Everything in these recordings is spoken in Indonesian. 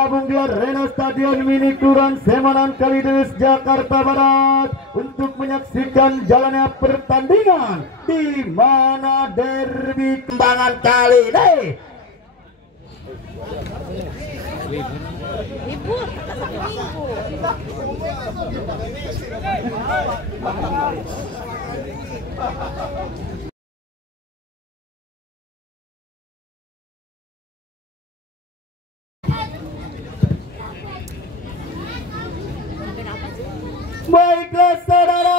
bergabung di arena Stadion Mini Kelurahan Semanan Kalideres, Jakarta Barat untuk menyaksikan jalannya pertandingan di mana derby Kembangan kali ini. Baiklah saudara,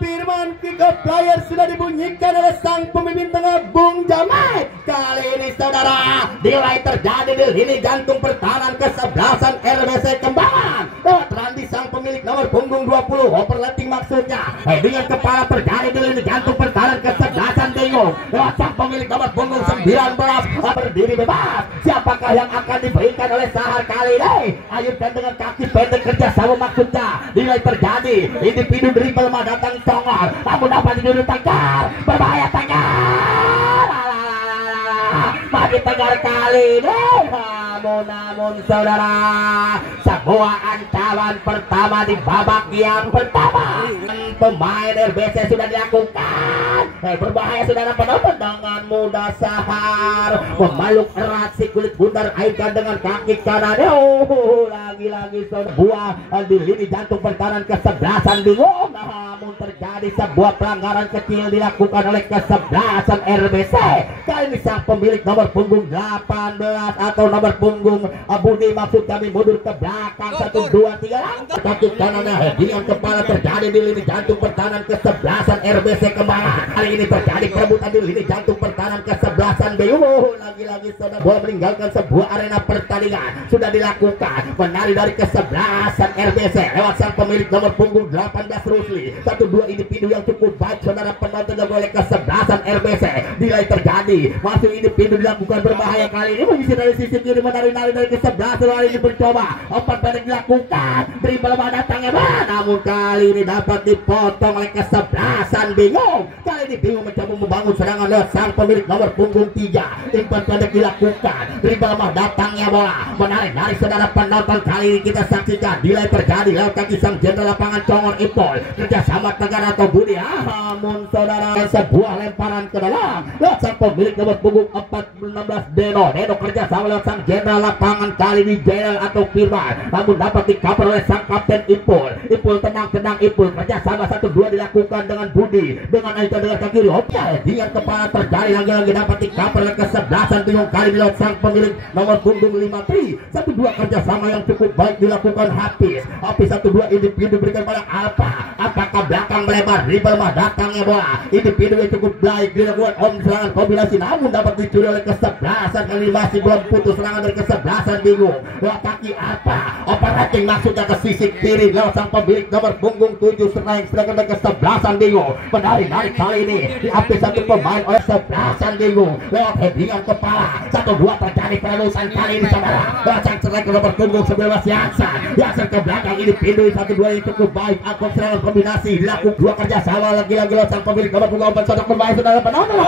firman kick-off player sudah dibunyikan oleh sang pemimpin tengah Bung Jamai. Kali ini saudara, nilai terjadi di lini jantung pertahanan kesebelasan RBC Kembangan. Lewat Randi sang pemilik nomor punggung 20, overlapping maksudnya. Dengan kepala terjadi di lini jantung pertahanan kesebelasan bingung. Lewat sang pemilik nomor punggung 19, berdiri bebas. Siapakah yang akan diberikan oleh Sahar kali ini? Ayunkan dengan kaki pendek kerjasama maksudnya. Nilai terjadi, individu dribble mah datang congor, namun dapat diduduk Tegar, berbahaya Tegar. Bagi Tegar kali ini, namun saudara, sebuah ancaman pertama di babak yang pertama. Pemain RBC sudah dilakukan. Berbahaya saudara penonton, dengan mudah Sahar memeluk erat si kulit bundar, airkan dengan kaki kanan. Lagi-lagi saudara, buah di lini jantung pertahanan kesebelasan bingung. Namun terjadi sebuah pelanggaran kecil dilakukan oleh kesebelasan RBC. Kali ini sang pemilik nomor punggung 18 atau nomor punggung Budi maksud kami mundur ke belakang. 1, 2, 3 langkah kaki kanannya dengan kepala terjadi di lini jantung pertahanan kesebelasan RBC Kembangan. Kali ini terjadi perebutan di lini jantung pertahanan kesebelasan bingung. Lagi-lagi saudara, bola meninggalkan sebuah arena pertandingan sudah dilakukan. Menari dari kesebelasan RBC lewat sang pemilik nomor punggung 18 Rusli. 1-2 individu yang cukup baik saudara penonton yang oleh kesebelasan RBC. Nilai terjadi, masuk individu dilakukan berbahaya. Kali ini mengisi dari sisi kiri, menari-nari dari kesebelasan. Kali ini mencoba opat pendek dilakukan, dribble datangnya, namun kali ini dapat dipotong oleh kesebelasan bingung. Kali ini bingung mencoba membangun serangan lewat sang pemilik nomor punggung 3. Umpan pendek dilakukan, dribble datangnya bola, menarik dari saudara penonton. Kali ini kita saksikan nilai terjadi lewat kaki sang jenderal lapangan Congor Ipol kerjasama Tegar atau Budi. Namun saudara, sebuah lemparan ke dalam lewat sang pemilik nomor punggung 16 Deno kerjasama lewat sang jenderal lapangan. Kali ini Jenderal atau Firman, namun dapat dikaper oleh sang kapten Ipol. Tenang Ipol kerjasama 1-2 dilakukan dengan Budi, dengan itu dengan kaki kiri. Dengan kepala terjadi lagi-lagi dapat dikaper oleh kesebelasan bingung. Kali ini lewat sang pemilik nomor punggung 5 Tri. 1-2 kerjasama yang cukup baik dilakukan Hafiz 1-2 individu berikan pada apakah belakang melebar, dribble datangnya bola, individu yang cukup baik dilakukan serangan kombinasi, namun dapat dicuri oleh kesebelasan. Kali ini masih belum putus serangan dari kesebelasan bingung. Lewat kaki operating maksudnya ke sisi kiri lewat sang pemilik nomor punggung 7 sedangkan dari kesebelasan bingung. Menarik kali ini diambil satu pemain oleh kesebelasan bingung lewat headingan kepala. 1-2 terjadi penelusan kali ini saudara. Lewat sang striker nomor punggung 11 Yansan ke belakang, individu 1-2 yang cukup baik. Akun serangan kombinasi dilakukan 2 kerjasama lagi-lagi lewat sang pemilik nomor punggung 4 sodok berbahaya saudara penonton.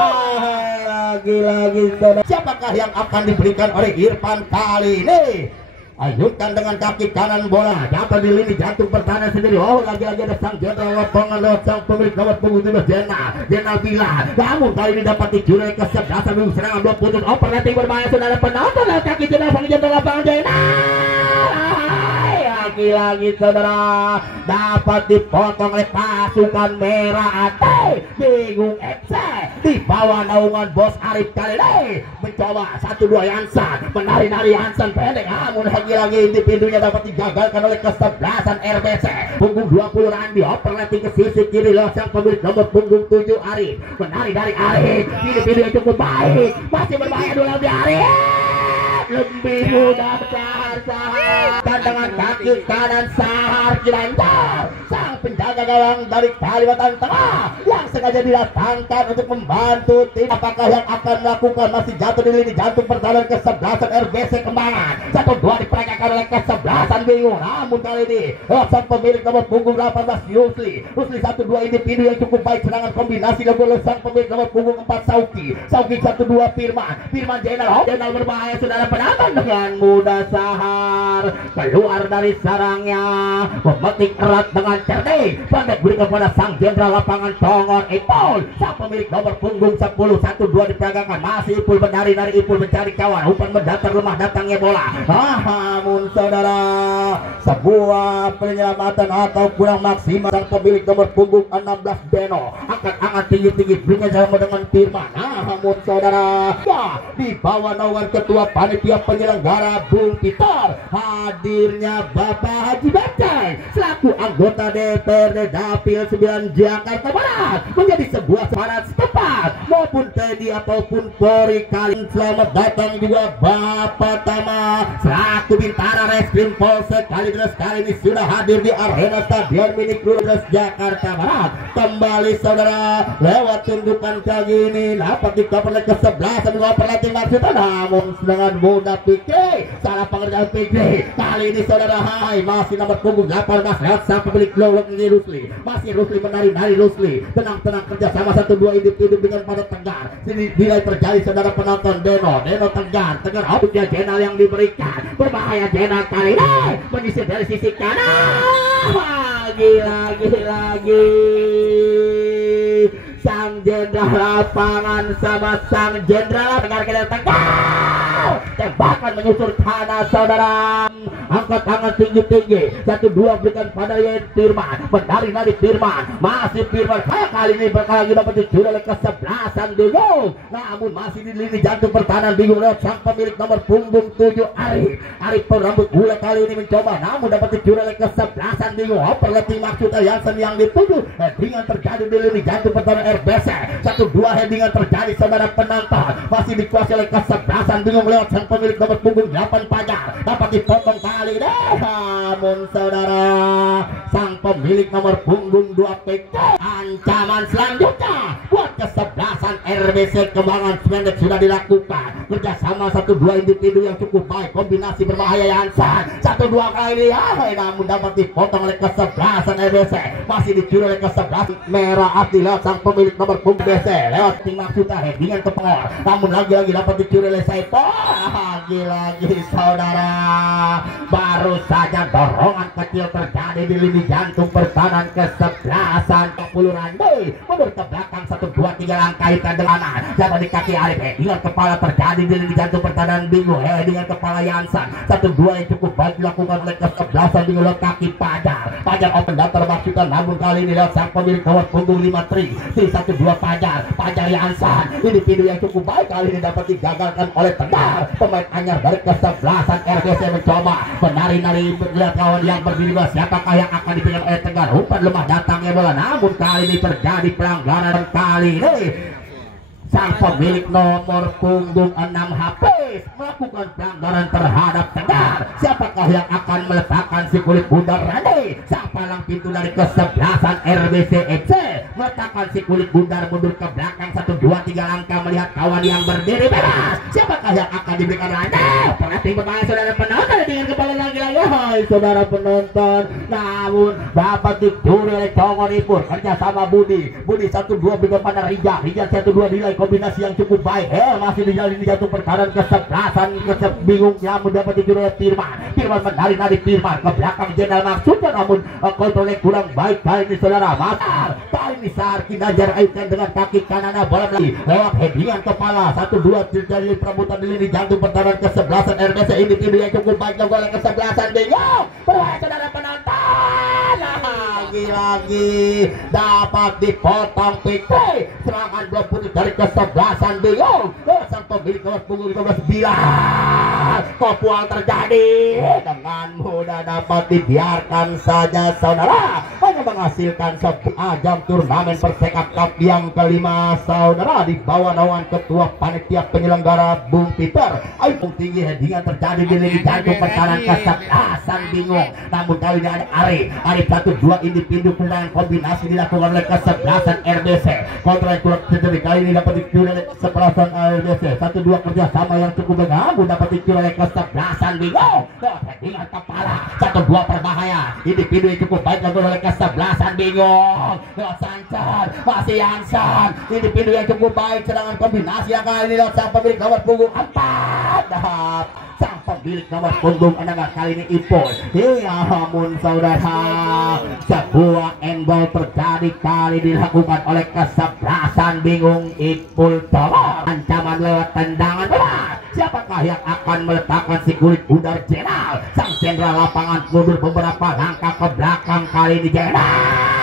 Lagi-lagi saudara, siapakah yang akan diberikan oleh Irfan kali ini? Ayunkan dengan kaki kanan bola dapat di lini jantung pertahanan sendiri. Lagi-lagi ada sang jenderal lapangan lewat sang pemilik nomor punggung 15 Jenderal Bila. Namun kali ini dapat dicuri kesebelasan bingung. Serangan 2 putus operating berbahaya saudara penonton lewat kaki jenderal lapangan Jenderal. Lagi-lagi saudara, dapat dipotong oleh pasukan merah Ate bingung FC di bawah naungan Bos Arif. Kali ini mencoba 1-2 Yansan, menari-nari Yansan pendek, namun lagi-lagi individunya dapat digagalkan oleh kesebelasan RBC. Punggung 20 Randi overlapping ke sisi kiri lewat sang pemilik nomor punggung 7 Arif, menari dari Arif, individu yang cukup baik, masih berbahaya dulu di Arif. Lebih mudah Sahar dengan kaki kanan Sahar Cilancar. Sang penjaga gawang dari Kalimantan Tengah yang sengaja didatangkan untuk membantu tim. Apakah yang akan melakukan? Masih jatuh di lini jantung pertahanan ke-11 RBC Kembangan. 1-2 diperagakan oleh ke-11 bingung. Namun kali ini sang pemilik nomor punggung 18 Rusli 1-2 individu yang cukup baik, serangan kombinasi dilakukan oleh sang pemilik nomor punggung 4 Sauki 1-2 Firman Jenal berbahaya, saudara penonton. Dengan mudah Sahar keluar dari sarangnya, memetik erat dengan cerdik, pendek berikan pada sang jenderal lapangan Tongon Ipul. Sang pemilik nomor punggung 10 1-2 diperagakan, masih Ipul menari-nari, Ipul mencari kawan, umpan mendatar lemah datangnya bola. Namun saudara, sebuah penyelamatan atau kurang maksimal. Sang pemilik nomor punggung 16 Beno angkat tinggi-tinggi berikan sama dengan Firman. Namun saudara, ya di bawah naungan ketua panitia penyelenggara Bung Peter, hadirnya Bapak Haji Bacai selaku anggota DPRD Dapil 9 Jakarta Barat menjadi sebuah syarat setempat maupun TNI ataupun Polri. Kali selamat datang juga Bapak Tama selaku Bintara Reskrim Polsek Kalideres. Kali ini sudah hadir di arena Stadion Mini Kalideres Jakarta Barat. Kembali saudara, lewat tundukan kali ini dapat dikoper oleh ke-11 mengoper latih maksudnya, namun dengan mudah Pikri salah pengerjaan Pikri. Kali ini saudara, masih nomor punggung 18 lewat sang pemilik lowok ini Rusli. Masih Rusli menari-nari, Rusli tenang-tenang kerja sama 1-2 individu dengan pada Tegar. Sini nilai terjadi saudara penonton. Deno Tegar outnya Jenal yang diberikan, berbahaya Jenal kali ini menyisir dari sisi kanan. Lagi sang jenderal lapangan sama sang jenderal Tegar kita Tegar, tembakan menyusur tanah saudara. Angkat tangan tinggi-tinggi, 1-2 berikan pada Firman, menari-nari Firman, masih Firman kali ini berkali dapat dicuri oleh ke-11 bingung. Namun masih di lini jantung pertahanan bingung lewat sang pemilik nomor punggung 7 Arif berambut bule kali ini mencoba, namun dapat dicuri oleh ke-11 bingung. Operasi maksudnya Yansen yang dituju, headingan terjadi di lini jantung pertahanan RBC. 1-2 headingan terjadi saudara penonton, masih dikuasai oleh ke-11 bingung lewat sang pemilik nomor punggung 8 Pajar, dapat dipotong kali deh. Namun saudara, sang pemilik nomor punggung 2 PK, ancaman selanjutnya buat ke-11 RBC Kembangan Semendek sudah dilakukan kerjasama 1-2 individu yang cukup baik, kombinasi berbahaya Yansan 1-2 kali ini namun dapat dipotong oleh ke-11 RBC, masih dicuri oleh ke-11 Merah Ati lewat sang pemilik nomor punggung BC lewat tim maksudnya headingan ke pengor, namun lagi-lagi dapat dicuri oleh Saipo. Lagi-lagi saudara, baru saja dorongan kecil terjadi di lini jantung pertahanan ke-11 10 Randai mundur ke belakang 1-2-3 langkah ikan kanan dapat di kaki Arif, dengan kepala terjadi di lini jantung pertahanan bingung, dengan kepala Yansan 1-2 yang cukup baik dilakukan oleh ke-11 bingung lewat kaki Pajar open datar maksudkan, namun kali ini lewat sang pemilik nomor punggung 5 Tri 1-2 Pajar Yansan, individu yang cukup baik kali ini dapat digagalkan oleh Tegar. Pemain anyar dari ke-11 RBC mencoba menari-nari melihat kawan yang berdiri, siapakah yang akan dipilih oleh Tegar. Umpan lemah datangnya bola, namun kali ini terjadi pelanggaran. Kali ini sang pemilik nomor punggung 6 Hafiz melakukan pelanggaran terhadap Tegar. Siapakah yang akan meletakkan si kulit bundar Rani? Sang palang pintu dari ke-11 RBC FC meletakkan si kulit bundar mundur ke belakang 1-2-3 langkah melihat kawan yang berdiri bebas. Siapakah yang akan diberikan Rani? Perhatikan berbahaya saudara penonton dengan kepala lagi-lagi. Hai saudara penonton, namun dapat dicuri oleh Tongon Ipur kerjasama Budi 1-2 berikan pada Rijal 1-2 nilai kombinasi yang cukup baik. Masih di jalan ini jatuh pertahanan ke-11 bingung yang mendapat dicuri oleh Firman menari-nari Firman ke belakang Jenderal maksudnya, namun kontrolnya kurang baik kali ini saudara. Matar kali ini Sar Kinajar aitkan dengan kaki kanan bola lagi lewat headingan kepala 1-2 terjadi perebutan di lini jantung pertahanan ke-11 RBC, individu yang cukup baik yang oleh ke-11 bingung berbahaya saudara penonton. Lagi-lagi dapat dipotong Pikri, serangan blok putih dari ke-11 bingung sang pemilik nomor punggung 15 Bilal. Kopual terjadi dengan mudah dapat dibiarkan saja saudara, hanya menghasilkan ajang turnamen Persekap Cup yang kelima saudara di bawah naungan ketua panitia penyelenggara Bung Peter. Ayo tinggi headingan terjadi di lini jantung pertahanan kesebelasan bingung, namun kali ini ada Ari 1-2 individu tendangan kombinasi dilakukan oleh kesebelasan RBC. Kontrol yang kurang terjadi kali ini dapat dicuri oleh kesebelasan RBC. 1-2 kerja sama yang cukup mengganggu dapat dicuri oleh kesebelasan bingung. Headingan kepala 1-2 berbahaya, individu yang cukup baik dilakukan oleh kesebelasan bingung. Sancan masih Yansan, individu yang cukup baik, sedangkan kombinasi yang kali ini sang pemilik nomor punggung 4 sang pemilik nomor punggung 6 kali ini Ipul. Ya ampun saudara, sebuah endball terjadi kali dilakukan oleh kesebelasan bingung Ipul Tolong. Ancaman lewat tendangan berat, siapakah yang akan meletakkan si kulit bundar Jenal? Sang jenderal lapangan mundur beberapa langkah ke belakang kali ini Jenal.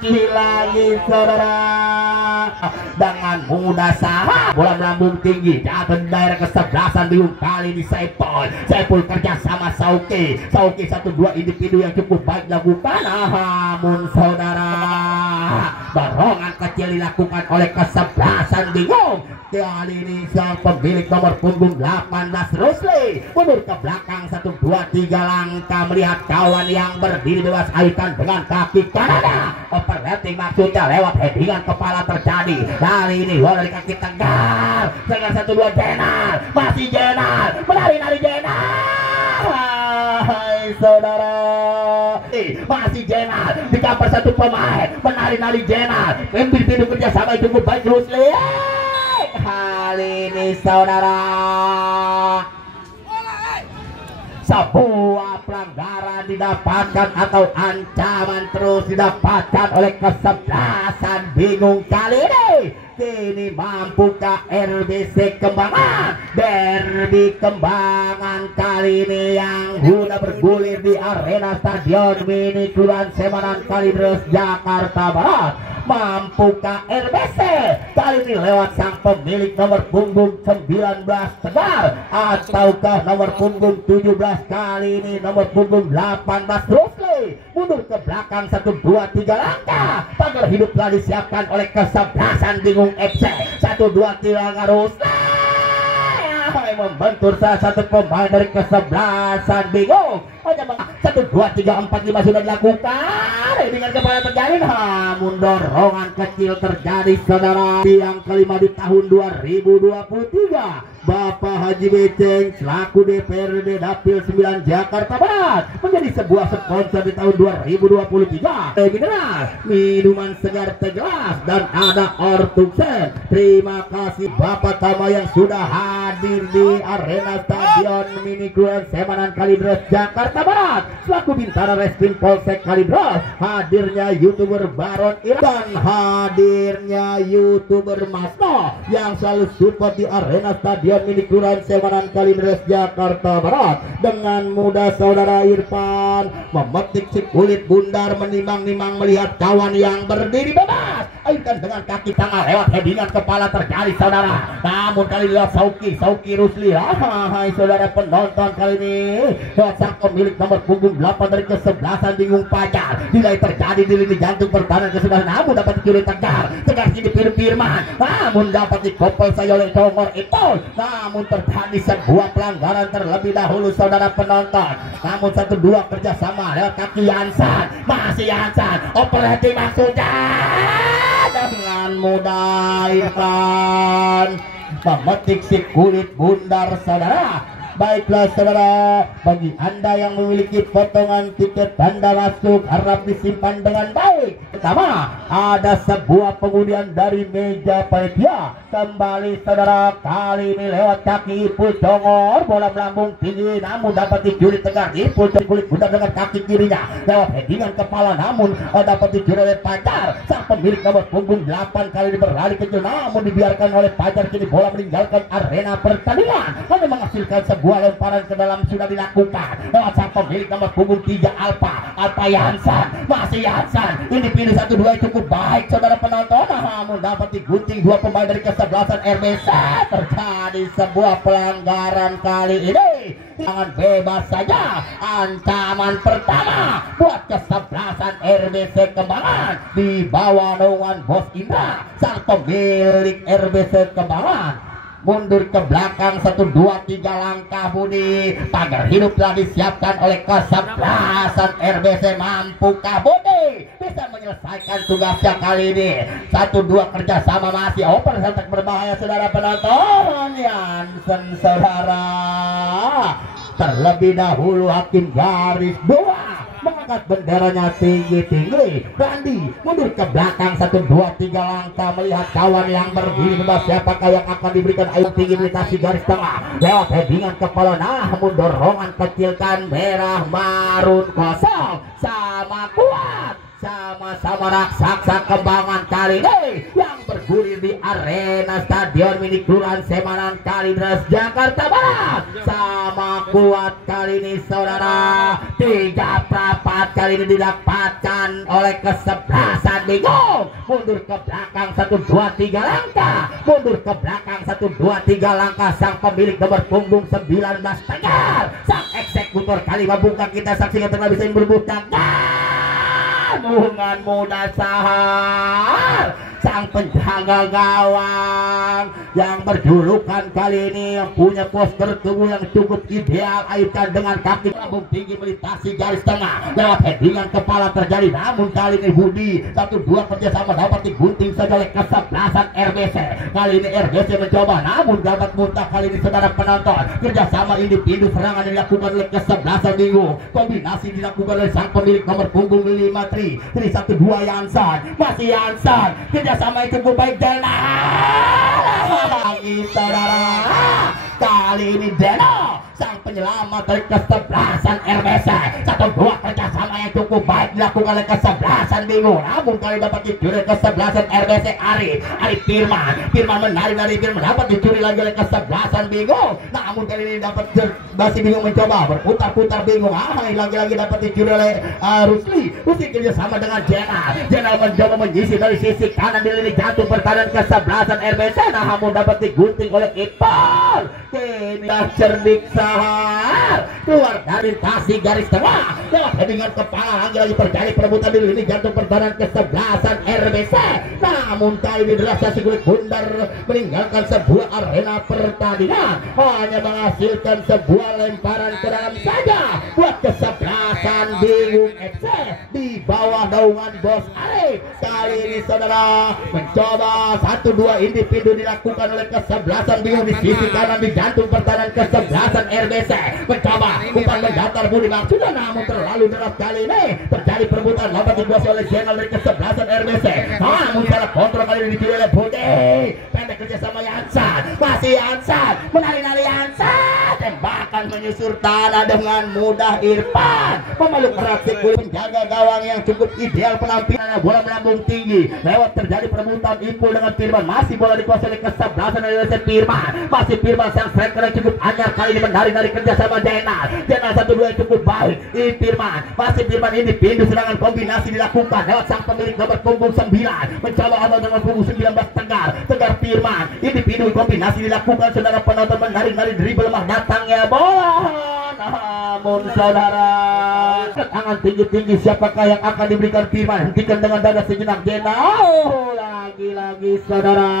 Lagi saudara, dengan mudah salah bola melambung tinggi jatuh daerah kesebelasan bingung kali di Saipul kerja sama Sauki 1-2 individu yang cukup baik dilakukan. Namun saudara, dorongan kecil dilakukan oleh kesebelasan bingung. Kali ini sang pemilik nomor punggung 18 Rusli mundur ke belakang 1-2-3 langkah melihat kawan yang berdiri bebas aitan dengan kaki kanannya. Overlapping maksudnya lewat headingan kepala terjadi. Kali ini bola dari kaki Tegar dengan 1-2 Jenal, masih Jenal menari-nari Jenal. Hai saudara, masih Jenal dikaper satu pemain menari-nari Jenal. Individu kerjasama cukup baik Rusli. Kali ini saudara, sebuah pelanggaran didapatkan atau ancaman terus didapatkan oleh kesebelasan bingung kali ini. Kini mampukah RBC Kembangan? Derby Kembangan kali ini yang sudah bergulir di arena Stadion Mini Kelurahan Semanan Kalideres Jakarta Barat. Mampukah RBC kali ini lewat sang pemilik nomor punggung 19 Tegar, ataukah nomor punggung 17 kali ini nomor punggung 18 Rusli mundur ke belakang 1-2-3 langkah. Pagar hidup telah disiapkan oleh kesebelasan bingung FC. 1-2-3 langkah Rusli membentur salah satu pemain dari kesebelasan bingung. Hanya 1-2-3-4-5 sudah dilakukan dengan kepala terjadi. Namun dorongan kecil terjadi saudara. Yang kelima di tahun 2023 Bapak Haji Beceng selaku DPRD Dapil 9 Jakarta Barat menjadi sebuah sponsor di tahun 2023. Mineral, minuman segar Tegelas, dan ada Ortuksen. Terima kasih Bapak Tama yang sudah hadir di arena Stadion Mini Kelurahan Semanan Kalideres Jakarta Barat selaku Bintara Reskrim Polsek Kalideres. Hadirnya YouTuber Baron Iran dan hadirnya YouTuber Masno yang selalu support di arena Stadion Mini Kelurahan Semanan Kalideres Jakarta Barat. Dengan mudah saudara Irfan memetik si kulit bundar, menimang-nimang melihat kawan yang berdiri bebas. Aikan dengan kaki tangan lewat headingan kepala terjadi saudara. Namun kali ini Sauki Rusli. Hai saudara penonton, kali ini sang pemilik nomor punggung 8 dari kesebelasan bingung Pajar nilai terjadi di lini jantung pertahanan kesebelasan. Namun dapat dicuri Tegar individu Firman, namun dapat dikopel saya oleh nomor itu. Namun terjadi sebuah pelanggaran terlebih dahulu saudara penonton. Namun 1-2 kerjasama lewat kaki Yansan, masih Yansan operatif maksudnya dengan mudah Irfan memetik si kulit bundar saudara. Baiklah saudara, bagi anda yang memiliki potongan tiket tanda masuk harap disimpan dengan baik. Pertama, ada sebuah pengundian dari meja panitia. Kembali saudara, kali ini lewat kaki Ipul Jongor, bola melambung tinggi namun dapat dicuri Tegar. Ipul kulit bundar dengan kaki kirinya lewat headingan kepala, namun dapat dicuri oleh Pajar. Sang pemilik nomor punggung 8 kali ini berlari kecil namun dibiarkan oleh Pajar. Kini bola meninggalkan arena pertandingan, hanya menghasilkan sebuah sebuah lemparan ke dalam sudah dilakukan lewat sang pemilik nomor punggung 3 Alpa Yansan, masih Yansan. Individu 1-2 cukup baik saudara penonton, namun dapat digunting dua pemain dari kesebelasan RBC. Terjadi sebuah pelanggaran kali ini. Jangan bebas saja. Ancaman pertama buat kesebelasan RBC Kembangan di bawah naungan Bos Indra, sang pemilik RBC Kembangan. Mundur ke belakang 1-2-3 langkah Budi. Pagar hidup telah disiapkan oleh kesebelasan RBC. Mampukah Budi bisa menyelesaikan tugasnya kali ini? 1-2 kerjasama masih oper santak berbahaya saudara penonton. Yansen saudara. Terlebih dahulu hakim garis 2 mengangkat benderanya tinggi-tinggi. Randi mundur ke belakang 1-2-3 langkah melihat kawan yang berdiri bebas. Siapakah yang akan diberikan air tinggi melintasi garis tengah lewat headingan kepala, namun dorongan kecilkan merah marun kosong sama kuat. Sama-sama raksasa Kembangan kali ini yang bergulir di arena Stadion Mini Kelurahan Semanan Kalideres Jakarta Barat. Sama kuat kali ini saudara. 3 perapat kali ini didapatkan oleh kesebelasan bingung. Mundur ke belakang 1-2-3 langkah. Mundur ke belakang 1-2-3 langkah sang pemilik nomor punggung 19 Tegar. Sang eksekutor kali membuka, kita saksikan terlebih bisa berbuka hubungan muda Sahar, sang penjaga gawang yang berjulukan kali ini, yang punya postur tubuh yang cukup ideal. Aibkan dengan kaki lambung tinggi melintasi garis tengah lewat headingan kepala terjadi, namun kali ini Budi 1-2 kerjasama dapat digunting saja oleh kesebelasan RBC. Kali ini RBC mencoba, namun dapat muntah kali ini saudara penonton. Kerjasama individu serangan yang dilakukan oleh kesebelasan bingung. Kombinasi dilakukan oleh sang pemilik nomor punggung 5 Tri 1-2 Yansan, masih Yansan. Kerjasama itu cukup baik lagi saudara. Kali ini Deno sang penyelamat dari kesebelasan RBC. 1-2 kerjasama yang cukup baik dilakukan oleh kesebelasan bingung, namun kali dapat dicuri kesebelasan RBC. Ari Firman menarik dari Firman, dapat dicuri lagi oleh kesebelasan bingung, namun kali ini dapat masih bingung mencoba berputar-putar bingung. Lagi-lagi dapat dicuri oleh Rusli kerjasama dengan Jenal mencoba menyisir dari sisi kanan di lini jantung pertahanan kesebelasan RBC, namun dapat digunting oleh Ipal. Kini cerdik Sahar keluar dari tasi garis tengah lewat headingan kepala. Lagi-lagi terjadi perebutan di lini jantung pertahanan kesebelasan RBC, namun kali ini dirasa si kulit bundar meninggalkan sebuah arena pertandingan, hanya menghasilkan sebuah lemparan ke dalam saja buat kesebelasan bingung FC di bawah naungan Bos Arif. Kali ini saudara mencoba 1-2 individu dilakukan oleh kesebelasan bingung di sisi kanan di jantung pertahanan kesebelasan RBC. Mencoba bukan mendatar Budi maksudnya, namun terlalu deras. Kali ini terjadi perebutan dapat dikuasai oleh Jenal dari kesebelasan RBC, namun salah kontrol kali ini dipilih oleh Budi. Pendek kerjasama Yansan, masih Yansan, menari-nari Yansan, tembakan menyusur tanah dengan mudah. Irfan memeluk erat si kulit penjaga gawang yang cukup ideal penampilannya. Bola melambung tinggi lewat terjadi perebutan Ipul dengan Firman, masih bola dikuasai oleh kesebelasan RBC. Masih Firman sang striker yang cukup anyar kali ini menarik dari kerjasama Jenal 1-2 cukup baik. Masih Firman ini pindu serangan kombinasi dilakukan lewat sang pemilik nomor punggung 9 mencoba abang dengan punggung 19 Tegar Firman. Individu kombinasi dilakukan saudara penonton, menarik dari dribble lemah datangnya bola, namun saudara tangan tinggi-tinggi siapakah yang akan diberikan Firman. Hentikan dengan dada sejenak Jenal. Lagi-lagi saudara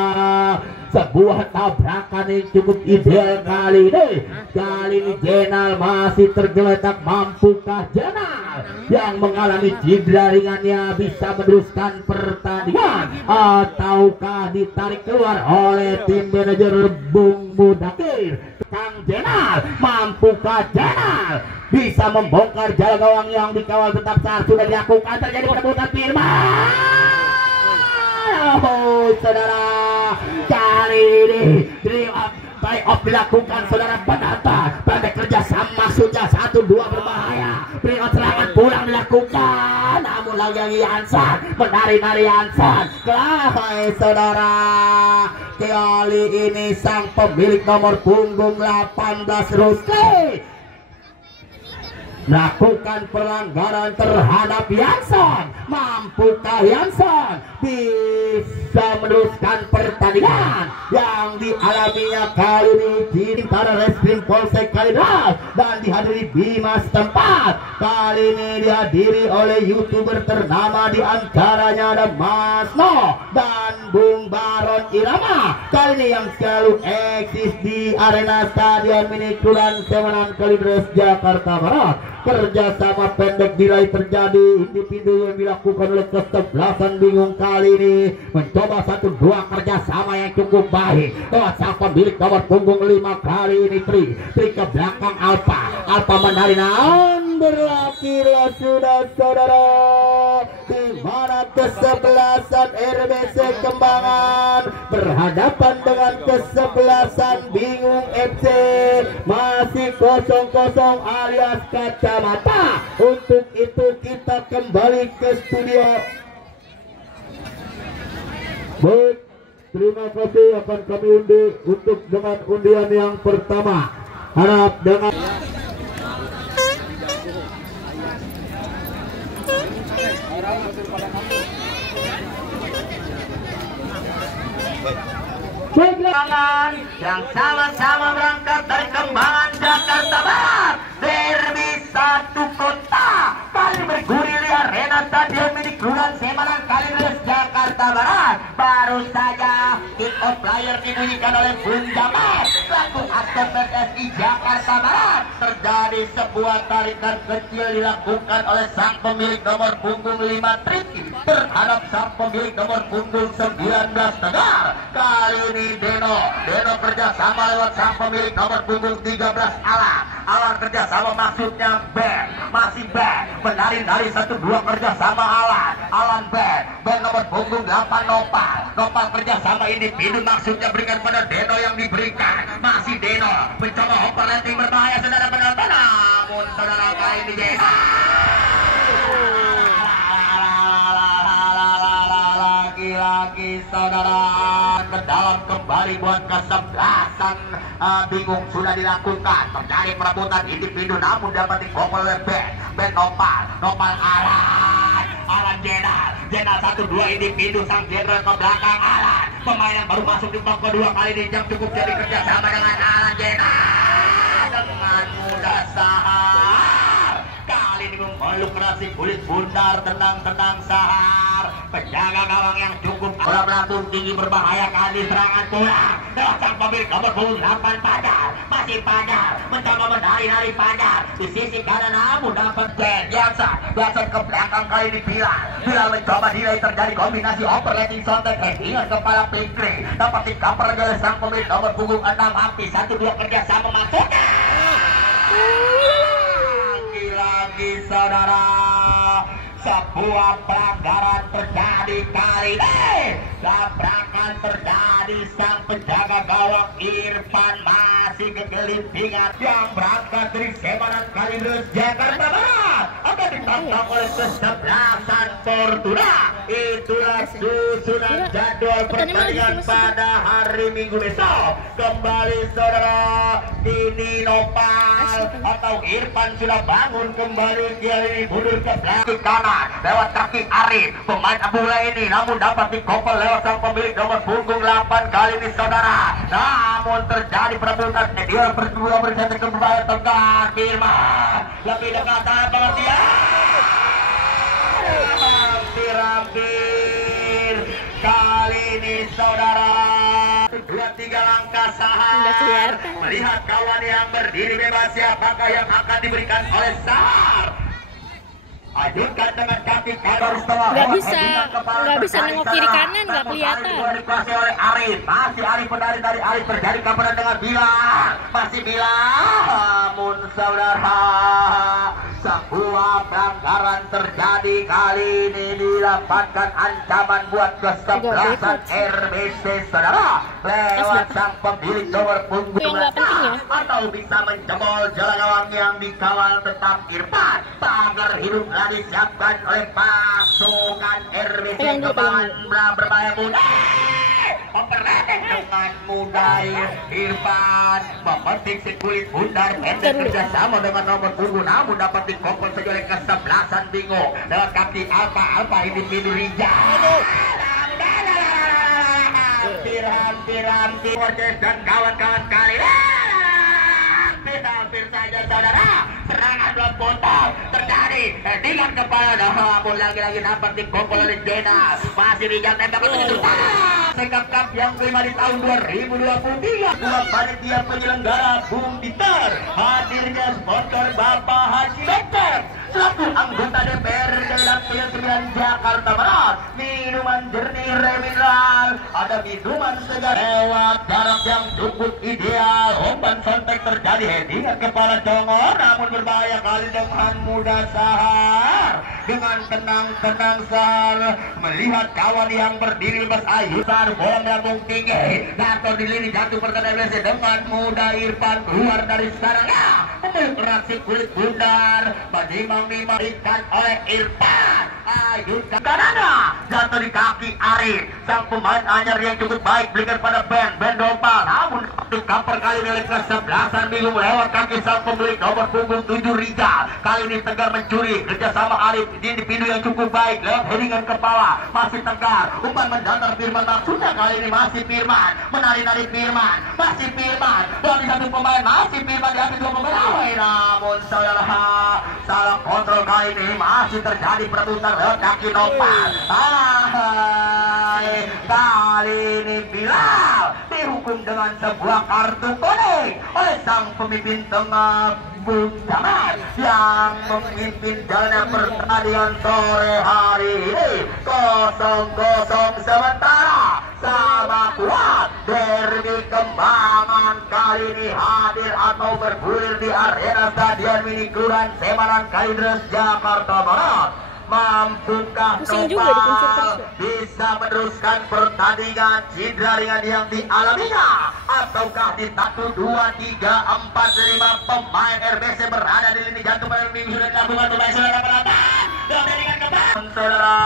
sebuah tabrakan yang cukup ideal kali ini. Kali ini Jenal masih tergeletak. Mampukah Jenal yang mengalami cedera ringannya bisa meneruskan pertandingan, ataukah ditarik keluar oleh tim manajer Bung Mudakir? Kang Jenal, mampukah Jenal bisa membongkar jalan gawang yang dikawal tetap saat sudah dilakukan? Terjadi perebutan Firman. Saudara, kali ini play off dilakukan saudara penata. Pendek kerja sama sudah 1-2 berbahaya. Peringkat serangan pulang dilakukan, namun lagi Yansan menari-nari Yansan. Kelahai saudara, kali ini sang pemilik nomor punggung 18 Rusli melakukan pelanggaran terhadap Yansan. Mampukah Yansan bisa meneruskan pertandingan yang dialaminya kali ini di antara Reskrim Polsek Kalideres dan dihadiri Bima setempat. Kali ini dihadiri oleh YouTuber ternama, di antaranya ada Mas No dan Bung Baron Irama. Kali ini yang selalu eksis di arena Stadion Mini Kelurahan Semarang Kalideres Jakarta Barat. Kerjasama pendek nilai terjadi, individu yang dilakukan oleh kesebelasan bingung kali ini mencoba 1-2 kerjasama yang cukup baik. Lewat sang pemilik nomor punggung 5 kali ini Tri ke belakang Alfa menari, namun berlakilah sudah saudara, di mana kesebelasan RBC Kembangan berhadapan dengan kesebelasan Bingung FC masih 0-0 alias kacamata. Untuk itu kita kembali ke studio. Baik, terima kasih akan kami undi untuk dengan undian yang pertama. Harap dengan Kembangan yang sama-sama berangkat dari Kembangan Jakarta Barat, derby satu kota kali bergulir di arena Stadion Mini Kelurahan Semarang Kalideres Jakarta Barat. Baru saja kick off player dibunyikan oleh Bung Jamal selaku aktor PSSI Jakarta Barat. Terjadi sebuah tarikan kecil dilakukan oleh sang pemilik nomor punggung 5 Triki terhadap sang pemilik nomor punggung 19 Tegar. Kali ini Deno kerjasama lewat sang pemilik nomor punggung 13 Alan kerjasama, maksudnya masih menari-nari 1-2 kerjasama Alan band nomor punggung 8 Nopal kerjasama individu, maksudnya berikan pada Deno yang diberikan. Masih Deno mencoba hopper landing berbahaya saudara penonton, namun saudara kali ini lagi saudara ke dalam kembali buat kesebelasan bingung sudah dilakukan. Terjadi perebutan individu namun dapat dikopol oleh band Nopal Alan Jenal 1-2 individu, sang jenderal ke belakang Alan. Pemain yang baru masuk di babak kedua kali ini yang cukup jadi kerjasama dengan Alan Jenal dengan mudah sahar. Kali ini memeluk rasi kulit bundar, tenang Sahar. Penjaga gawang yang cukup bola melambung tinggi berbahaya kali serangan bola. Dan sang pemilik nomor punggung 8 masih Padar mencoba menari-nari Padar di sisi kanan, namun dapat biasa ke belakang. Kali ini Bilal mencoba nilai, terjadi kombinasi overlapping sontek dengan kepala Pikri dapat dikaper oleh sang pemilik nomor punggung 6 Api. 1-2 kerjasama maksudnya lagi saudara, sebuah pelanggaran terjadi kali ini. Tabrakan terjadi, sang penjaga gawang Irfan masih kegelintingan yang berangkat dari Semarang Kalideres Jakarta Barat akan ditantang oleh kesebelasan Fortuna. Itulah susunan jadwal pertandingan pada hari Minggu besok. Kembali saudara, kini Nopal atau Irfan sudah bangun kembali, kali ini mundur ke belakang kanan lewat kaki Arif pemain bola ini, namun dapat dikopel lewat sang pemilik nomor punggung 8 kali ini saudara. Namun terjadi perebutan, dia berdua berjati ke berbahaya Tegar. Firman lebih dekat pengertian hampir kali ini saudara. 2-3 langkah Sahar melihat kawan yang berdiri bebas, siapakah yang akan diberikan oleh Sahar. Ajukan dengan kaki kanan setengah. Nggak bisa nengok kiri kanan, nggak kelihatan. Dikuasai oleh Arif, masih Arif menari dari Arif, terjadi kabaran dengan Bilal, masih Bilal. Namun saudara, sebuah pelanggaran terjadi kali ini didapatkan ancaman buat kesebelasan RBC saudara lewat sang pemilik nomor punggung atau bisa menjebol jalan gawang yang dikawal tetap Irfan. Pagar hiduplah disiapkan oleh pasukan RBC kembali berbahaya muda. Memperletek dengan mudah Irfan memetik si kulit bundar pendek kerjasama dengan nomor punggung namun dapat dikopol saja oleh kesebelasan bingung lewat kaki Alfa individu Rijal. Hampir dan kawan-kawan kali hampir saja saudara serangan dua potong terjadi dengan kepala namun lagi-lagi dapat dikopol oleh Jena masih Rijal tembak itu Sekap yang kelima di tahun 2023 dua panitia penyelenggara Bung Diter hadirnya sponsor Bapak Haji Dokter selaku anggota DPRD Dapil 9 Jakarta Barat minuman jernih remineral ada minuman segar lewat jarak yang cukup ideal umpan sontek terjadi headingan kepala Jongor namun berbahaya kali dengan mudah Sahar dengan tenang Sahar melihat kawan yang berdiri lepas ayu Sahar bola melambung tinggi jatuh di lini jatuh pertandingan dengan mudah Irfan keluar dari sarangnya beraksi kulit bundar Badimang diberikan oleh Irfan ayu kanana jatuh di kaki Arif sang pemain anyar yang cukup baik berikan pada Ben Dopal namun dikaper kali oleh kesebelasan bingung lewat kaki sang pemilik nomor punggung 7 Rijal kali ini Tegar mencuri kerjasama Arif di individu yang cukup baik lewat headingan kepala masih Tegar umpan mendatar Firman maksudnya kali ini masih Firman menari-nari Firman masih Firman dari satu pemain masih Firman di atas dua pemain namun saudara salah kontrol kali ini masih terjadi perebutan lewat kaki Nopal kali ini Bilal dihukum dengan sebuah kartu kuning oleh sang pemimpin tengah Bung Jamal yang memimpin jalannya pertandingan sore hari ini 0-0 sementara sama kuat derby Kembangan kali ini hadir atau bergulir di arena Stadion Mini Kelurahan Semanan Kalideres Jakarta Barat. Mampukah Nopal bisa meneruskan pertandingan cedera ringan yang dialaminya ataukah di 1, 2, 3, 4, 5 pemain RBC berada di lini jantung pada minggu sudah dilakukan pemain saudara penonton dan headingan kepala saudara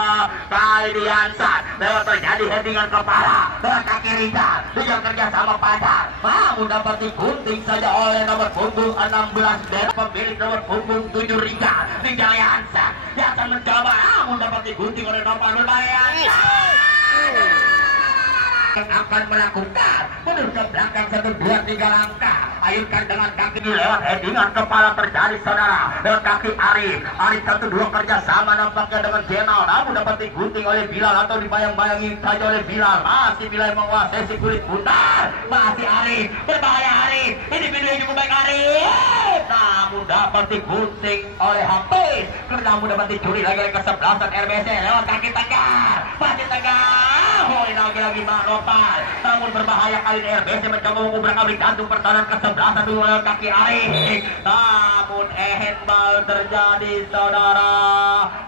kali Diansan lewat terjadi headingan kepala dengan kaki Rijal Rijal kerja sama Pacar namun dapat digunting saja oleh nomor punggung 16 dan pemilik nomor punggung 7 Rijal Jansan mencoba namun dapat digunting oleh Nopal berbahaya akan melakukan mundur ke belakang 1, 2, 3 langkah ayunkan dengan kaki lewat headingan kepala terjadi saudara lewat kaki Arif 1, 2 kerja sama nampaknya dengan Jenal namun dapat digunting oleh Bilal atau dibayang-bayangi saja oleh Bilal masih Bilal menguasai si kulit bundar masih Arif berbahaya Arif individu yang cukup baik Arif namun dapat digunting oleh Hafiz namun dapat dicuri lagi oleh kesebelasan RBC lewat kaki Tegar masih Tegar lagi-lagi Nopal namun berbahaya kali ini RBC mencoba mengubrak abrik jantung pertahanan kesebelasan dulu lewat kaki Arif namun handball terjadi saudara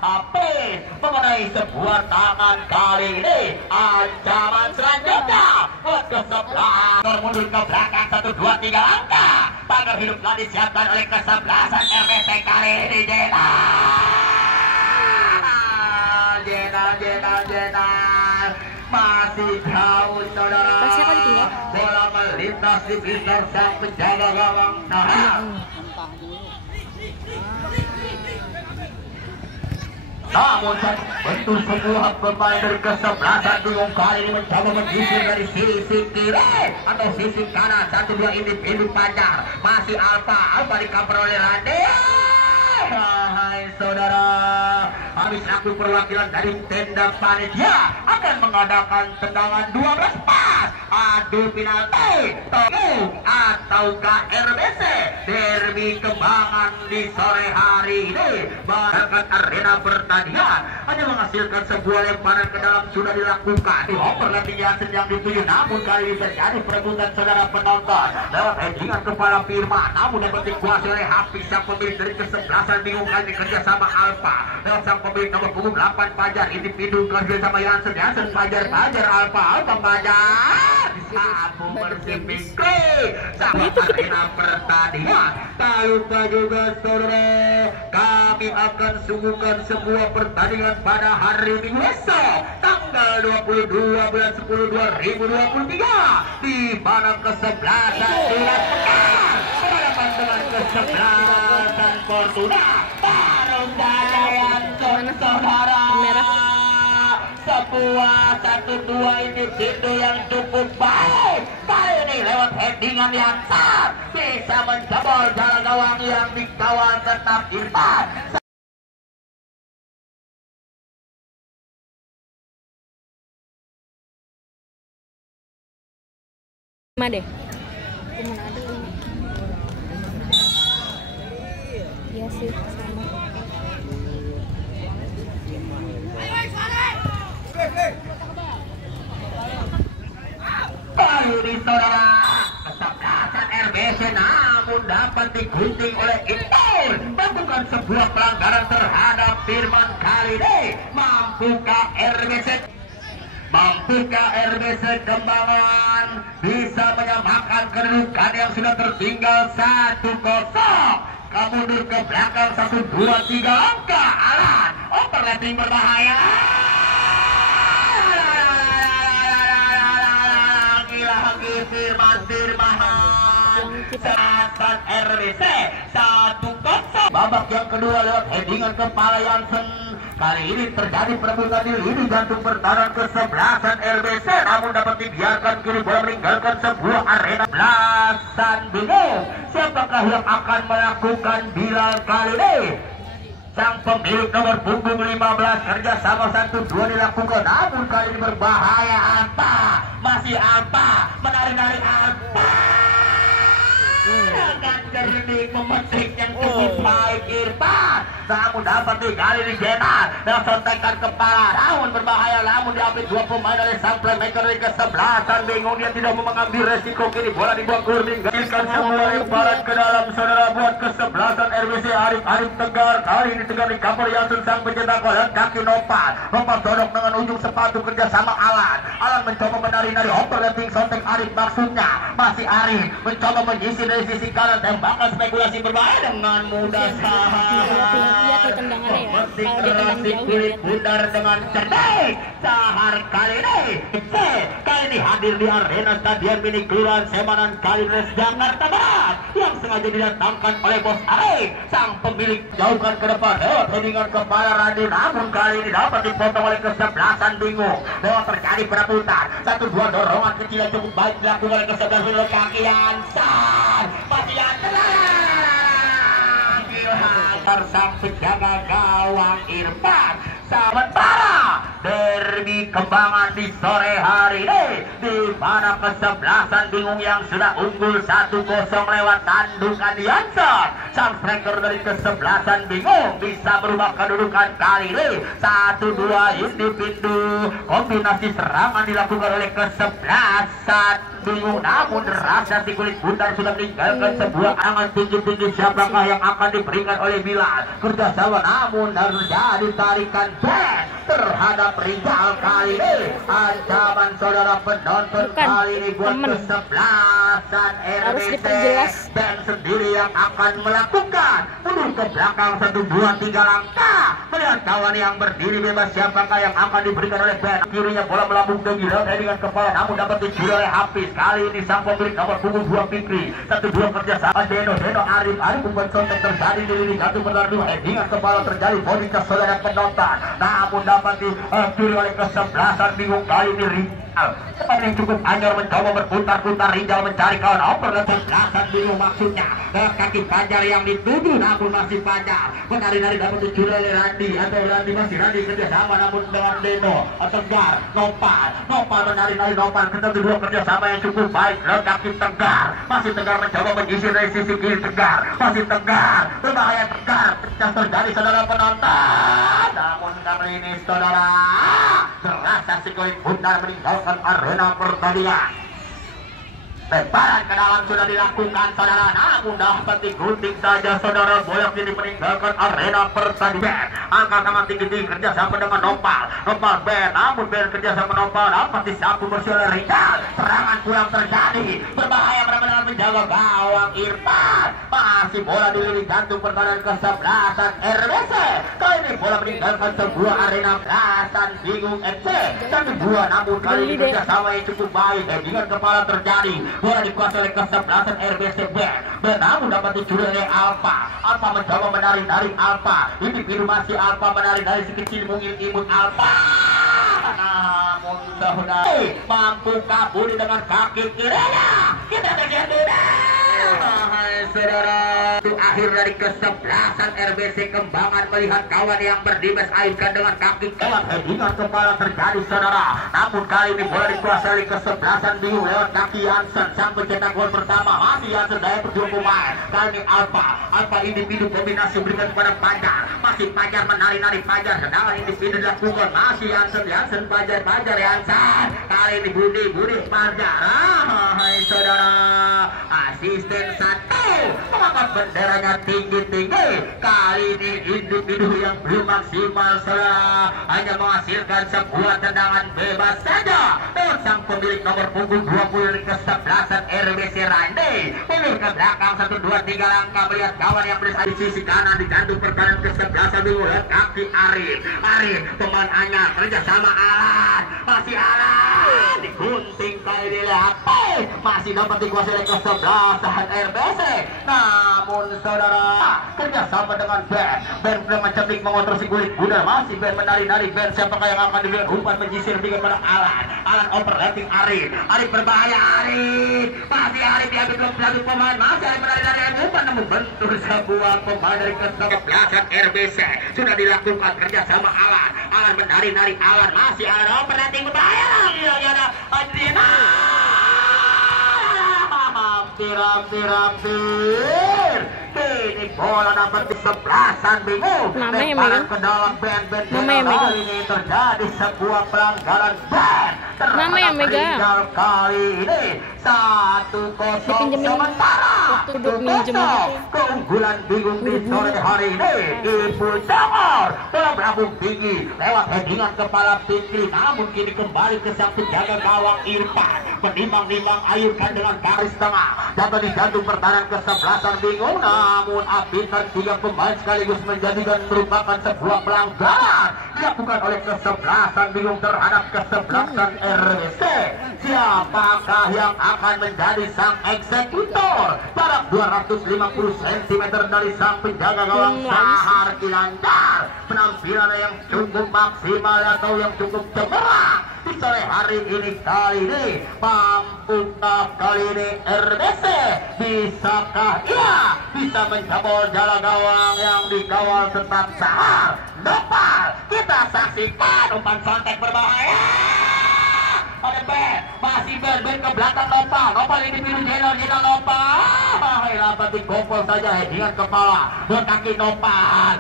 Hafiz mengenai sebuah tangan kali ini ancaman selanjutnya buat kesebelasan mundur ke belakang 1, 2, 3 langkah pagar hiduplah disiapkan oleh kesebelasan RBC kali ini Jena masih jauh saudara bola melintas di pisau sang penjaga gawang namun bentuk sebuah pemain dari kesebelasan bingung kali ini mencoba menyisir dari sisi kiri atau sisi kanan 1, 2 individu Pacar masih Alfa dikaper oleh Rande hai saudara habis aku perwakilan dari tenda panitia akan mengadakan tendangan 12 pas. Adu penalti ataukah RBC derby Kembangan di sore hari ini. Bahkan arena pertandingan hanya menghasilkan sebuah lemparan ke dalam sudah dilakukan. Pertandingan sedang dituju, namun kali ini terjadi perebutan saudara penonton lewat headingan kepala Firman, namun dapat dikuasai oleh Hafiz sang pemilik dari kesebelasan. Bingung kali kerja sama Alfa lewat sang pemilik nomor punggung 8 Fajar, individu kerja sama Yansen Fajar Alfa Fajar disapu bersih Mikri sahabat arena pertandingan. Tak lupa juga saudara, kami akan sungguhkan sebuah pertandingan pada hari Minggu esok tanggal 22 bulan 10 2023 di mana kesebelasan dilakukan berhadapan dengan kesebelasan Fortuna Bandung Jaya saudara. Sebuah 1-2 individu yang cukup baik kali ini lewat headingan yang sah bisa menjebol jalan gawang yang dikawal tetap Irfan. Sama deh. Cuman ada ini. Iya sih, sama. Kali ini saudara, kesebelasan RBC namun dapat digunting oleh Intul melakukan sebuah pelanggaran terhadap Firman kali ini. Mampukah RBC Kembangan bisa menyamakan kedudukan yang sudah tertinggal 1-0? Mundur ke belakang 1, 2, 3 langkah. Alan overlapping berbahaya. Lagi Firman sahabat RBC 1-0. Babak yang kedua lewat headingan kepala Yansen. Kali ini terjadi perebutan di lini jantung pertahanan kesebelasan RBC, namun dapat dibiarkan kiri bola meninggalkan sebuah arena. Belasan bingung siapakah yang akan melakukan Bilal kali ini. Sang pemilik nomor punggung 15 kerja sama 1-2 dilakukan, namun kali ini berbahaya. Masih menari-nari akan jernih memetik yang cukup baik Irfan, namun dapat kali ini Jenal dan sontekan kepala, namun berbahaya, namun diambil 2 pemain oleh sang playmaker dari kesebelasan. Bingung dia tidak mau mengambil resiko, kini bola dibuang keluar meninggalkan semua lemparan ke dalam saudara buat kesebelasan RBC. Arif Tegar kali ini Tegar di cover Yasun sang pencetak gol dan kaki Nopal sodok dengan ujung sepatu kerjasama Alan mencoba menari-nari overlapping sontek Arif, maksudnya masih Arif mencoba menyisir dari sisi kanan, tembakan spekulasi berbahaya dengan mudah Lihat di tendangannya ya. memetik keras di kulit bundar dengan cerdik. Sahar kali ini hadir di arena Stadion Mini Kelurahan Semanan Kalideres Jakarta Barat yang sengaja didatangkan oleh Bos Arif. Sang pemilik jauhkan ke depan lewat headingan kepala Randi, namun kali ini dapat dipotong oleh kesebelasan. Bingung lewat terjadi perebutan 1-2 dorongan kecil yang cukup baik dilakukan oleh kesebelasan oleh kaki Yansan. Masih sang penjaga gawang Irfan. Sementara derby Kembangan di sore hari ini di mana kesebelasan bingung yang sudah unggul 1-0 lewat tandukan Yansen. Sang striker dari kesebelasan bingung bisa berubah kedudukan kali ini 1-2 individu kombinasi serangan dilakukan oleh kesebelasan bingung, namun rasa di kulit bundar sudah meninggalkan sebuah angan tinggi-tinggi. Siapakah yang akan diberikan oleh Bilal kerjasama, namun terjadi tarikan back terhadap Rizal kali ini. Ancaman saudara penonton kali ini buat kesebelasan RBC. Dan sendiri yang akan melakukan mundur ke belakang 1, 2, 3 langkah melihat kawan yang berdiri bebas. Siapakah yang akan diberikan oleh Ben? Kirinya bola melambung tinggi dengan kepala, namun dapat dicuri oleh Hafiz. Kali ini sang pemilik nomor punggung 2 Fikri 1-2 kerjasama Deno Arif bukan sontek terjadi di lini jantung pertahanan. Headingan kepala terjadi body ke saudara penonton, namun dapat diri oleh kesebelasan bingung kali ini Rizal. Teman yang cukup anyar mencoba berputar-putar, Rizal mencari kawan oper dan kesebelasan bingung maksudnya. Dengan kaki Fajar yang dituju namun masih Fajar. Menari-nari dapat dicuri oleh Randi atau Randi masih Randi kerjasama namun dengan Deno. Tegar, Nopal menari-nari Nopal kedua kerjasama yang cukup baik. Dengan kaki Tegar, masih Tegar mencoba menyisir dari sisi kiri Tegar. Masih Tegar, berbahaya Tegar. Yang terjadi saudara penonton. Namun kali ini saudara terasa Sikoy Bundar meninggalkan arena pertandingan. Lemparan ke dalam sudah dilakukan saudara, namun dapat digunting saja saudara. Boyak ini meninggalkan arena pertandingan. Angka sama tinggi-tinggi kerjasama dengan Nopal Ben, namun Ben kerjasama Nopal dapat disapu bersih oleh Rizal. Serangan kurang terjadi, berbahaya benar-benar menjaga gawang Irfan. Masih bola di lini jantung pertahanan kesebelasan RBC. Kali ini bola meninggalkan sebuah arena belasan bingung FC. Satu dua, namun kali ini kerjasama yang cukup baik. Dengan kepala terjadi, bola dikuasai oleh kesebelasan RBC Ben, namun dapat dicuri oleh Alfa mencoba menari-nari Alfa. Individu masih Alfa menari-nari si kecil mungil imut Alfa. Namun saudara mampu kabur dengan kaki kirinya. Kita terjadi saudara. Itu akhir dari kesebelasan RBC Kembangan melihat kawan yang berdimes airkan dengan kaki kawan. Dengan kepala terjadi saudara. Namun kali ini bola dikuasai oleh kesebelasan bingung lewat kaki Hansen. Sang pencetak gol pertama masih Hansen daya berdua pemain. Kali ini Alfa individu kombinasi berikan kepada Fajar. Masih Fajar menari-nari Fajar. Sedangkan individu dilakukan masih Hansen Fajar. Kali ini Budi Fajar. Hai saudara, asisten satu mengangkat benderanya tinggi-tinggi. Kali ini individu yang belum maksimal saudara hanya menghasilkan sebuah tendangan bebas saja. Dan sang pemilik nomor punggung 20 dari kesebelasan RBC Randi mundur ke belakang 1, 2, 3 langkah melihat kawan yang berada di sisi kanan di jantung pertahanan kesebelasan melihat kaki Arif pemain anyar kerjasama Alan. Masih Alan digunting kali ini lihat masih dapat dikuasai oleh kesebelasan RBC. Namun saudara kerjasama dengan Ben sudah mencetik mengontrol si kulit Bundar. Masih Ben menari-nari Ben, siapakah yang akan diberikan umpan menyisir kepada Alan operating Arif berbahaya. Masih Arif diambil satu pemain, masih Arif menari-nari umpan namun bentur sebuah pemain dari kesebelasan RBC. Sudah dilakukan kerjasama Alan menari-nari masih Alan operating berbahaya. Hampir ini bola dapat kesebelasan bingung. Lemparan ke dalam Ben ini terjadi sebuah pelanggaran Ben terhadap kali ini 1-0 sementara. Keunggulan bingung di sore hari ini Ipul Dangor bola berambung tinggi lewat headingan kepala Fikri, namun kini kembali ke sang penjaga gawang Irfan menimbang-nimbang ayunkan dengan garis tengah jatuh di jantung pertahanan kesebelasan bingung. Namun arbiter 3 pemain sekaligus menjadikan merupakan sebuah pelanggaran dilakukan oleh kesebelasan bingung terhadap kesebelasan RBC. Siapakah yang akan menjadi sang eksekutor? Jarak 250 cm dari sang penjaga gawang Sahar Kilandar. Penampilan yang cukup maksimal atau yang cukup cemerlang di sore hari ini. Kali ini mampukah kali ini RBC? Bisakah ia bisa menjebol jala gawang yang dikawal tetap Sahar? Nopal, kita saksikan umpan sontek berbahaya. Ada Ben, masih Ben ke belakang Nopal ini biru Jenal Nopal. Dapat dikopol saja dengan kepala berkaki Nopal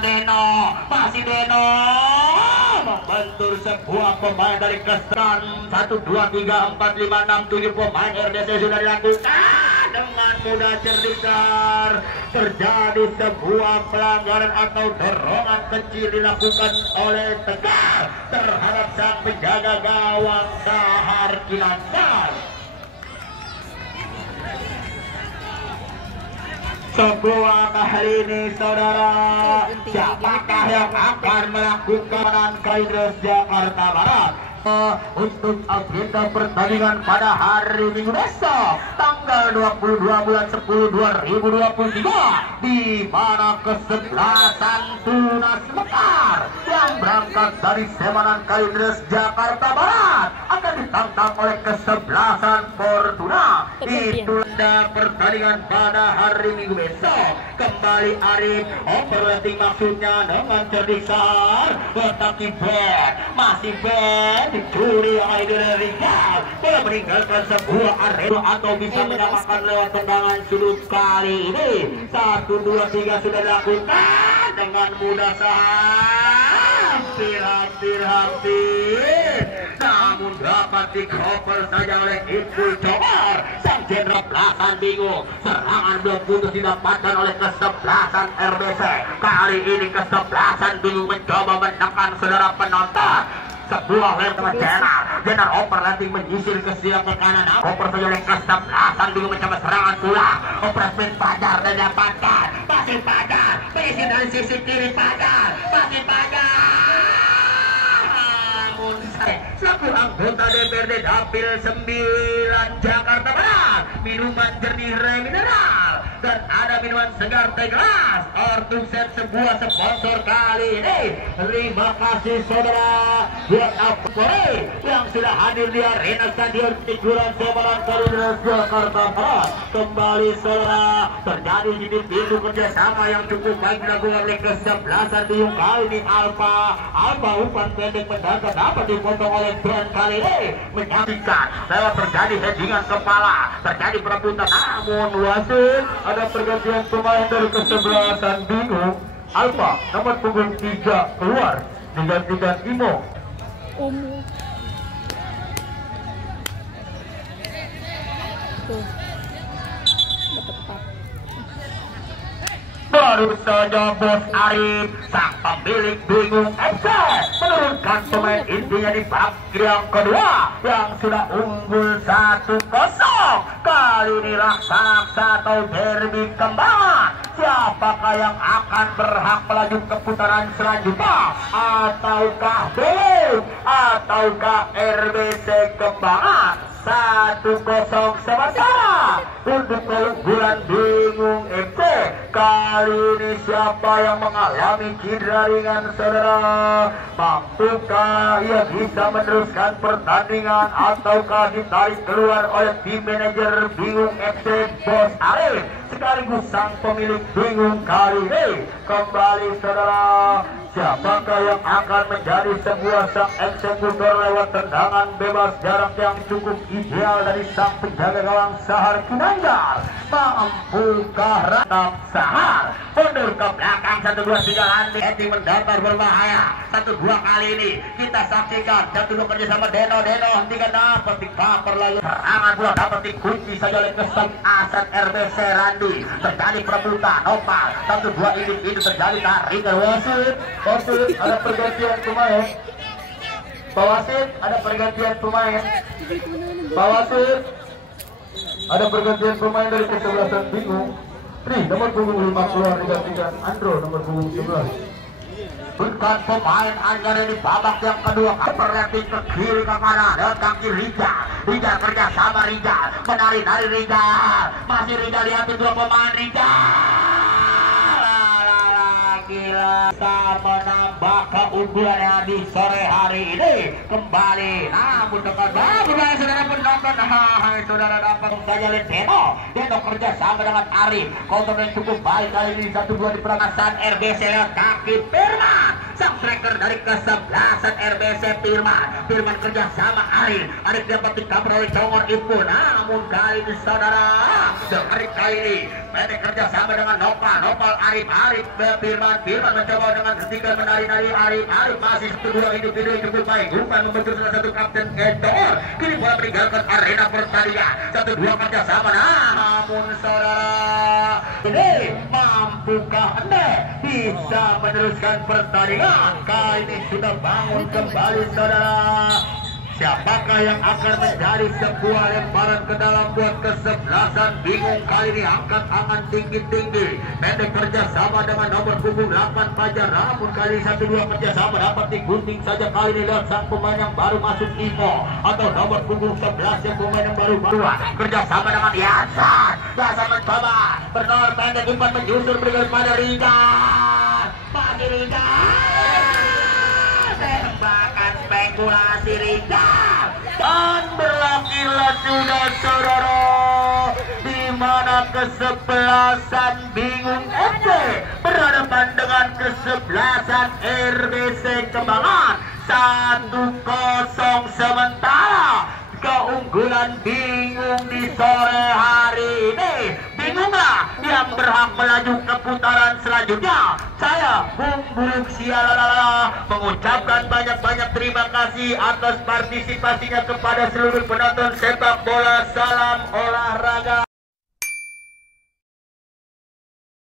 Deno, masih Deno membentur sebuah pemain dari keseran 1, 2, 3, 4, 5, 6, 7 pemain RBC sudah dilakukan dengan mudah cerdikan. Terjadi sebuah pelanggaran atau dorongan kecil dilakukan oleh Tegar terhadap sang penjaga gawang Sahar Kilandar. Sebuah kali ini saudara, siapakah yang akan melakukan Kaidros Jakarta Barat? untuk agenda pertandingan pada hari Minggu besok tanggal 22 bulan 10 2023 di mana kesebelasan Tunas Mekar yang berangkat dari Semanan Kalideres Jakarta Barat akan ditantang oleh kesebelasan Fortuna. Ditunda pertandingan pada hari Minggu besok. Kembali Arif operating maksudnya dengan cerdik sahar, tetapi Ben masih Ben dicuri oleh Rijal. Bola meninggalkan sebuah arena atau bisa menyamakan lewat tendangan sudut kali ini. 1, 2, 3 sudah dilakukan dengan mudah hampir. Namun dapat dikoper saja oleh Ibnu Comar. Sang jenderal belasan bingung. Serangan belum putus didapatkan oleh kesebelasan RBC. Kali ini kesebelasan bingung mencoba menekan saudara penonton. Sebuah lempar Jenar operating menyisir ke silang ke kanan. Oper saja oleh kesebelasan bingung mencoba serangan pula. Operasi Pajar dan dapatkan. Masih Pajar. Berisi dari sisi kiri Pajar. Masih Pajar. Selaku anggota DPRD Dapil 9 Jakarta Barat, minuman jernih mineral dan ada minuman segar teh gelas. Ortungset sebuah sponsor kali ini. Terima kasih saudara buat Apore yang sudah hadir di arena Stadion Figuran Semanan Kalideres Jakarta Barat. Kembali saudara, terjadi individu kerjasama yang cukup baik dilakukan oleh kesebelasan Biung kali ini. Alfa umpan pendek mendatar dapat dipotong oleh Brand kali ini menyaksikan lewat terjadi headingan kepala, terjadi perebutan, namun wasit ada pergantian pemain dari kesebelasan Bingung. Alfa nomor punggung 3 keluar digantikan Imo. Baru saja Bos Arif, sang pemilik Bingung FC, menurunkan pemain intinya di babak yang kedua yang sudah unggul 1-0. Kali ini raksasa atau derby Kembangan. Siapakah yang akan berhak melaju ke putaran selanjutnya? Ataukah Bingung? Ataukah RBC Kembangan? 1-0 sementara untuk keunggulan Bingung FC. Kali ini siapa yang mengalami cedera ringan saudara? Mampukah ia bisa meneruskan pertandingan ataukah ditarik keluar oleh tim manajer Bingung FC Bos Arif sekaligus sang pemilik Bingung kali ini? Kembali saudara, siapakah yang akan menjadi sebuah sang eksekutor lewat tendangan bebas jarak yang cukup ideal dari sang penjaga gawang Sahar Kinanjar? Mampukah Ratap Sahar mundur ke belakang? 1, 2, 3 lantik Eti mendatar berbahaya. 1, 2 kali ini kita saksikan 1, 2 kerjasama Deno hentikan dapat dikaper lalu serangan bola dapat dikunci saja oleh kesebelasan RBC Randi. Terjadi perebutan Nopal 1, 2 ini terjadi tarik wasit. Ada pergantian pemain. Pak Wasit, ada pergantian pemain. Pak Wasit, ada pergantian pemain dari kesebelasan Bingung. Nih, nomor punggung 5 keluar digantikan Andro nomor punggung 11. Bukan pemain Anjar di babak yang kedua. Perleting ke kiri ke kanan dan kaki Rija kerja sama Rija, menari-nari Rija. Masih Rija diambil dua pemain Rija. Gila, menambah keunggulannya di sore hari ini. Kembali namun dekat bagus saudara penonton. Saudara dapat saja oleh Deno kerja sama dengan Arif. Kontrol yang cukup baik kali ini 1-2 di perakasan RBC lewat kaki Firman. Sang striker dari kesebelasan RBC Firman kerja sama Arif dapat dikaper oleh Congor Ibu. Namun kali ini saudara Arif kali ini mereka kerja sama dengan Nopal Arif Firman mencoba dengan ketika menari-nari Arif masih kedua individu yang cukup baik. Bukan membentuk salah satu kapten Edor. Kini bola meninggalkan arena pertandingan. 1-2 kerja sama. Namun saudara ini mampukah Anda bisa meneruskan pertandingan? Kali ini sudah bangun kembali saudara. Apakah yang akan menjadi sebuah lemparan ke dalam buat kesebelasan? Bingung kali ini, angkat tangan tinggi-tinggi. Pendek kerjasama dengan nomor punggung 8 Fajar. Namun kali 1-2 kerjasama dapat digunting saja kali ini. Lihat sang pemain yang baru masuk Imo atau nomor punggung 11 yang pemain yang baru kerjasama dengan Yasan. Yasan mencoba bernor pendek umpan menjusur berikan pada Rida. Pagi Rida. Tembakan spekulasi Rida. Dan berlakilah sudah saudara, di mana kesebelasan Bingung FC berhadapan dengan kesebelasan RBC Kembangan. 1-0 sementara keunggulan Bingung di sore hari ini. Bingunglah yang berhak melaju ke putaran selanjutnya. Saya Bung Buluk Sialala mengucapkan banyak-banyak terima kasih atas partisipasinya kepada seluruh penonton sepak bola. Salam olahraga.